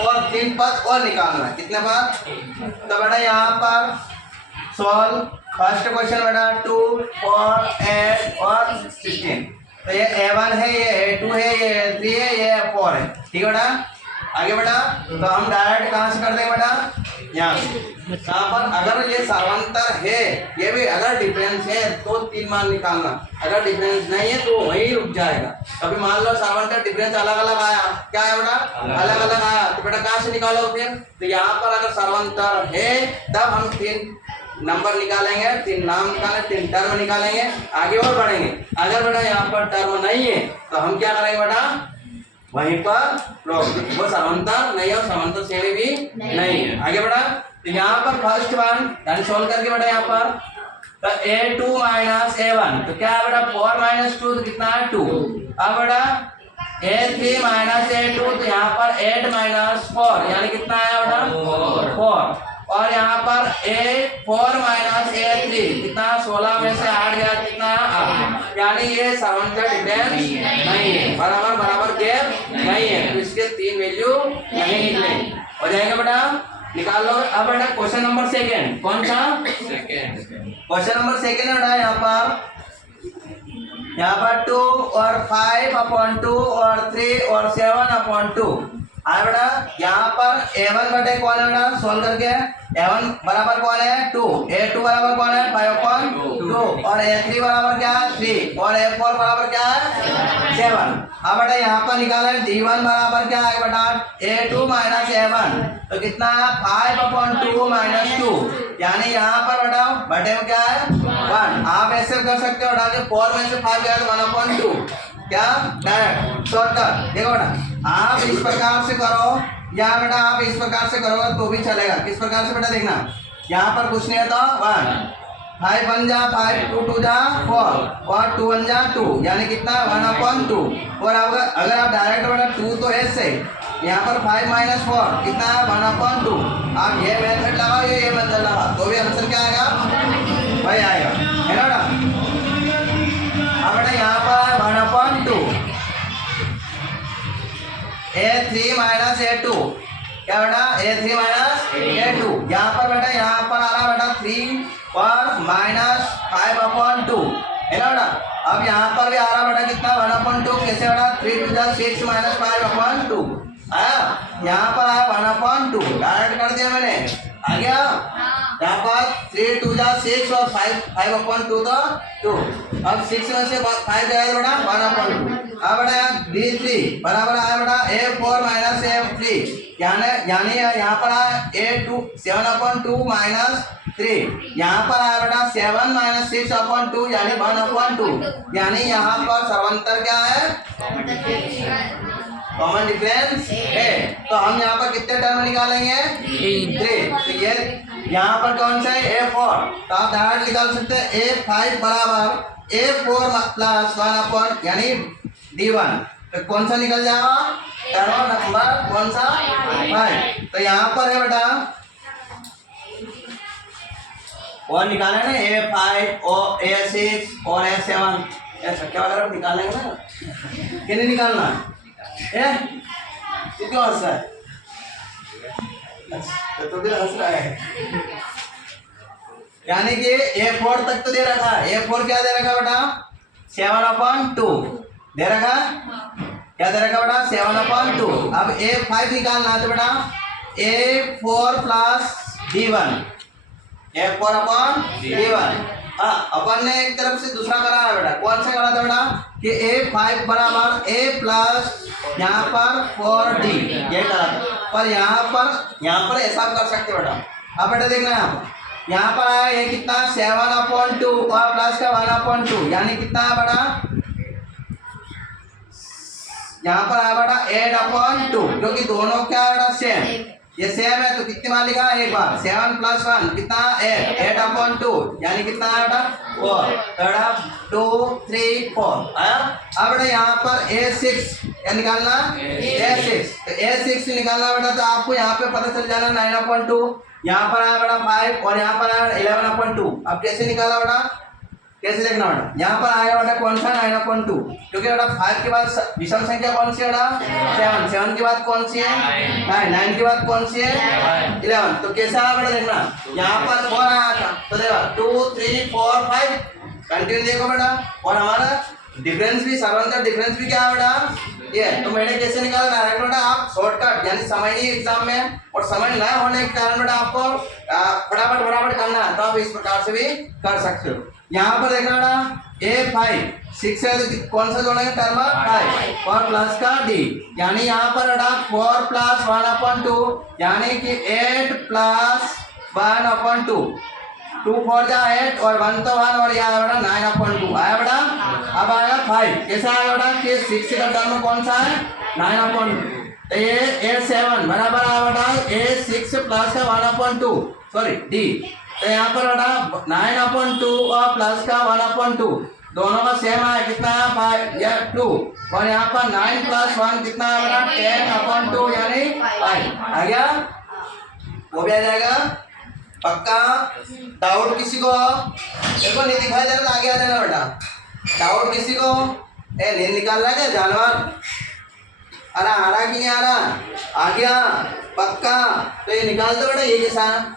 और 3 पद और निकालना है। कितने पद? तो बेटा यहाँ पर सॉल्व फर्स्ट क्वेश्चन बेटा 2 4 8 और 16। तो ये A1 है, ये A2 है, ये A3 है, ये A4 है। ठीक है बेटा, आगे बेटा तो हम डायरेक्ट कहाँ से कर देंगे बेटा, यहाँ पर अगर ये समांतर है, ये भी अगर डिफरेंस है तो 3 मान निकालना, अगर डिफरेंस नहीं है तो वहीं रुक जाएगा। कभी मान लो समांतर डिफरेंस अलग अलग आया, क्या है बेटा, अलग अलग आया, तो बेटा कहाँ से निकालो फिर? तो यहाँ पर अगर समांतर है तब हम 3 नंबर निकालेंगे, 3 नाम निकालेंगे, 3 टर्म निकालेंगे, आगे और बढ़ेंगे। अगर बेटा यहाँ पर टर्म नहीं है तो हम क्या करेंगे बेटा, वहीं पर रोक, वो समांतर नहीं है और समांतर श्रेणी भी नहीं है। आगे बढ़ा, तो यहाँ पर फर्स्ट वन यानी सोल्व करके बेटा यहाँ पर तो A2 माइनस A1 तो क्या है बेटा 4 माइनस 2 तो कितना है 2। अब बेटा A3 माइनस A2 तो यहाँ पर 8 माइनस 4 यानी कितना है बेटा 4। और यहाँ पर A4 माइनस A3 कितना 16 में से 8 गया, कितना 8, यानी ये समांतर डिफरेंस नहीं है, बराबर बराबर गैप नहीं है, तो इसके 3 वैल्यू नहीं निकले। हो जाएगा बेटा, निकाल लो। अब बेटा क्वेश्चन नंबर सेकेंड, कौन सा सेकेंड? क्वेश्चन नंबर सेकेंड बेटा यहाँ पर 2 और 5/2 और 3 और 7/2 आया बेटा। यहाँ पर A1 बटे कौन है बेटा, सोल्व करके A1 बराबर कौन है 2, A2 बराबर कौन है 5/2 और A3 बराबर क्या है 3 और A4 बराबर क्या है 7। अब बेटा यहाँ पर निकाला है D1 बराबर क्या है बेटा A2 माइनस A1 तो कितना है 5/2 माइनस 2 यानी यहाँ पर बेटा बटे में क्या है 1। आप ऐसे कर सकते हो बेटा 4 में से 5 गया तो 1/2 क्या डायरेक्ट शॉर्टकट। देखो बेटा आप इस प्रकार से करो या बेटा आप इस प्रकार से करोगे तो भी चलेगा। किस प्रकार से बेटा देखना, यहाँ पर कुछ नहीं है तो 1 5 1 जा 5 2 2 जा 4 और 2 1 जा 2 यानी कितना 1/2। और अगर आप डायरेक्ट बेटा 2 तो ऐसे यहाँ पर 5 माइनस 4 कितना है 1/2। आप ये मेथड लगाओ ये मेथड लगाओ तो भी आंसर क्या आएगा वही आएगा, है ना बेटा। अब बेटा यहाँ पर 1/2 A3 माइनस A2 क्या बेटा A3 माइनस A2। यहाँ पर बेटा यहाँ पर आ रहा बेटा 3 और माइनस 5/2 है ना बेटा। अब यहाँ पर भी आ रहा बेटा कितना 1/2 कैसे बेटा 3 2 जा 6 माइनस 5/2 आया। यहाँ पर आया 1/2 डायरेक्ट कर दिया मैंने, आ गया। यहाँ पर 3 2 जा 6 और 5/2 तो 2। अब 6 में से 5 जाएगा बेटा 1/2। अब बेटा D3 बराबर आया बेटा A4 माइनस A3 यानी यहाँ पर आया A2 7/2 माइनस 3 यहाँ पर आया बेटा 7 माइनस 6/2 यानी 1/2 यानी यहाँ पर समांतर क्या है कॉमन डिफरेंस है। तो हम यहाँ पर कितने टर्म निकालेंगे 3। तो ये यहाँ पर कौन सा है A4 तो आप डायरेक्ट निकाल सकते हैं A5 बराबर A4 प्लस 1 यानी D1 तो कौन सा निकल जाएगा टर्म नंबर कौन सा 5। तो यहाँ पर है बेटा और निकाले ना A5 और A6 और A7 क्या वगैरह निकालेंगे ना, क्या नहीं निकालना क्यों हंस रहा है तो भी हंस रहा है। यानी कि A4 तक तो दे रखा है, A4 क्या दे रखा बेटा 7/2 दे रखा, क्या दे रखा बेटा 7/2। अब A5 निकालना है तो बेटा A4 प्लस D1 A4/D1। हाँ अपन ने एक तरफ से दूसरा करा है बेटा, कौन सा करा था बेटा कि A5 बराबर A प्लस यहाँ पर 4D ये करा था। पर यहाँ पर ऐसा कर सकते बेटा। अब बेटा देखना यहाँ पर आया ये कितना 7/2 और प्लस का 1/2 यानी कितना है बेटा यहाँ पर आया बेटा 8/2 क्योंकि दोनों क्या है बेटा सेम, ये सेम है तो कितनी बार लिखा एक बार 7 प्लस 1 कितना 8/2 यानी कितना है बेटा 4 बेटा 2 3 4 आया। अब बेटा यहाँ पर A6 क्या निकालना A6 तो A6 निकालना बेटा तो आपको यहाँ पे पता चल जाना 9/2 यहाँ पर आया बेटा 5 और यहाँ पर आया 11/2। अब कैसे निकाला बेटा कैसे देखना बेटा, यहाँ पर आएगा बेटा कौन सा 9/2, क्योंकि बेटा 5 के बाद विषम संख्या कौन सी है बेटा 7, 7 के बाद कौन सी है 9, 9 के बाद कौन सी है 11। तो कैसा आया बेटा देखना, यहाँ पर 4 आया था तो देखा 2 3 4 5 कंटिन्यू देखो बेटा, और हमारा डिफरेंस भी सर्वंतर डिफरेंस भी क्या है बेटा ये। तो मैंने कैसे निकाला डायरेक्ट बेटा, आप शॉर्टकट यानी समय नहीं एग्जाम में और समय ना होने के कारण बेटा आपको फटाफट करना है, तो आप इस प्रकार से भी कर सकते हो। यहाँ पर देखना बेटा A5 6 से कौन सा जोड़ेंगे टर्म 5 और प्लस का D, यानी यहाँ पर बेटा 4 + 1/2 यानी कि 8 + 1/2, 2 4 जा 8 और 1 तो 1 और यहाँ बेटा 9/2 आया बेटा। अब आएगा 5, कैसा आएगा बेटा कि 6 का टर्म कौन सा है 9/2, तो ये A7 बराबर आया बेटा A6 प्लस का 1/2 सॉरी D, तो यहाँ पर बेटा 9/2 और प्लस का 1/2 दोनों का सेम है, कितना है 5 या 2, और यहाँ पर 9 + 1 कितना है बेटा 10/2 यानी 5 आ गया, वो भी आ जाएगा पक्का। डाउट किसी को देखो नहीं दिखाई दे रहा, आगे आ जाना बेटा। डाउट किसी को नहीं निकाल रहा है जानवर, अरे आ रहा कि नहीं आ रहा, आ गया पक्का, तो ये निकाल दो बेटा ये के साथ।